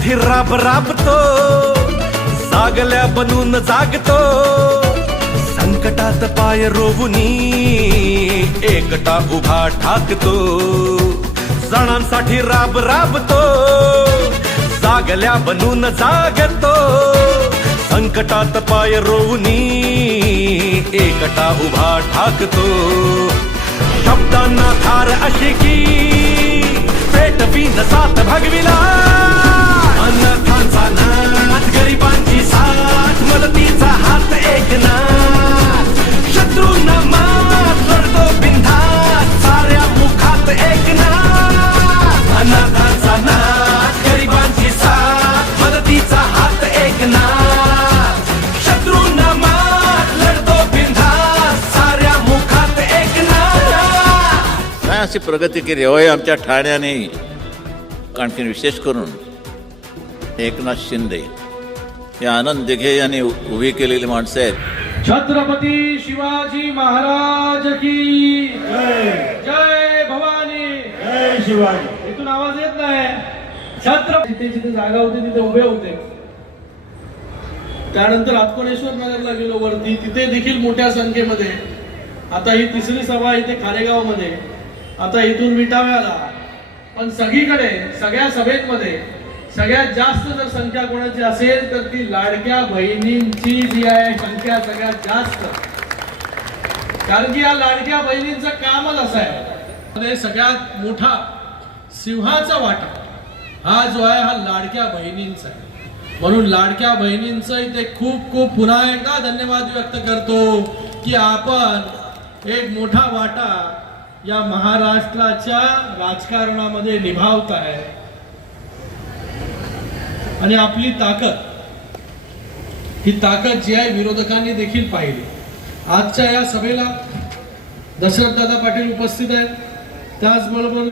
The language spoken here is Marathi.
सणांसाठी राब राबतो, जागल्या बनून जागतो, संकटात पाय रोवुनी एकटा उभा ठाकतो। सणांसाठी राब राबतो, जागल्या बनून जागतो, संकटात पाय रोवुनी एकटा उभा ठाकतो। शब्दांना धार अशी की पेटवी न साथ भगविला, अनाथांचा नाथ, गरिबांची साथ, मदतीचा हात एकनाथ, शत्रूंना मात, लढतो बिनधास्त, साऱ्या मुखात एकनाथ। अनाथांचा नाथ, गरिबांची साथ, मदतीचा हात एकनाथ, शत्रूंना मात, लढतो बिनधास्त, साऱ्या मुखात एकनाथ। काय अशी प्रगती केली होय आमच्या ठाण्याने। आणखी विशेष करून एकनाथ शिंदे हे आनंद दिघे यांनी उभी केलेली माणसं आहेत। छत्रपती शिवाजी महाराज की जय भवानी, जय शिवाजी। इथून आवाज येत नाही। छत्रपती जिथे जागा होती तिथे उभे होते। त्यानंतर अक्कोणेश्वर नगरला गेलो वरती, तिथे देखील मोठ्या संख्येमध्ये। आता ही तिसरी सभा इथे खारेगाव मध्ये, आता इथून विटाव्याला, पण सगळीकडे सगळ्या सभेमध्ये सगळ्यात जास्त जर संख्या कोणाची असेल तर ती लाडक्या बहिणींची जी आहे संख्या सगळ्यात जास्त। कारण की या लाडक्या बहिणींचं कामच असं आहे, सगळ्यात मोठा सिंहाचा वाटा हा जो आहे हा लाडक्या बहिणींचा आहे। म्हणून लाडक्या बहिणींचं इथे खूप खूप पुन्हा एकदा धन्यवाद व्यक्त करतो की आपण एक मोठा वाटा या महाराष्ट्राच्या राजकारणामध्ये निभावत आहे। आणि आपली ताकद, ही ताकद जी आहे विरोधकांनी देखील पाहिली। आजच्या या सभेला दशरथ दादा पाटील उपस्थित आहेत, त्याचबरोबर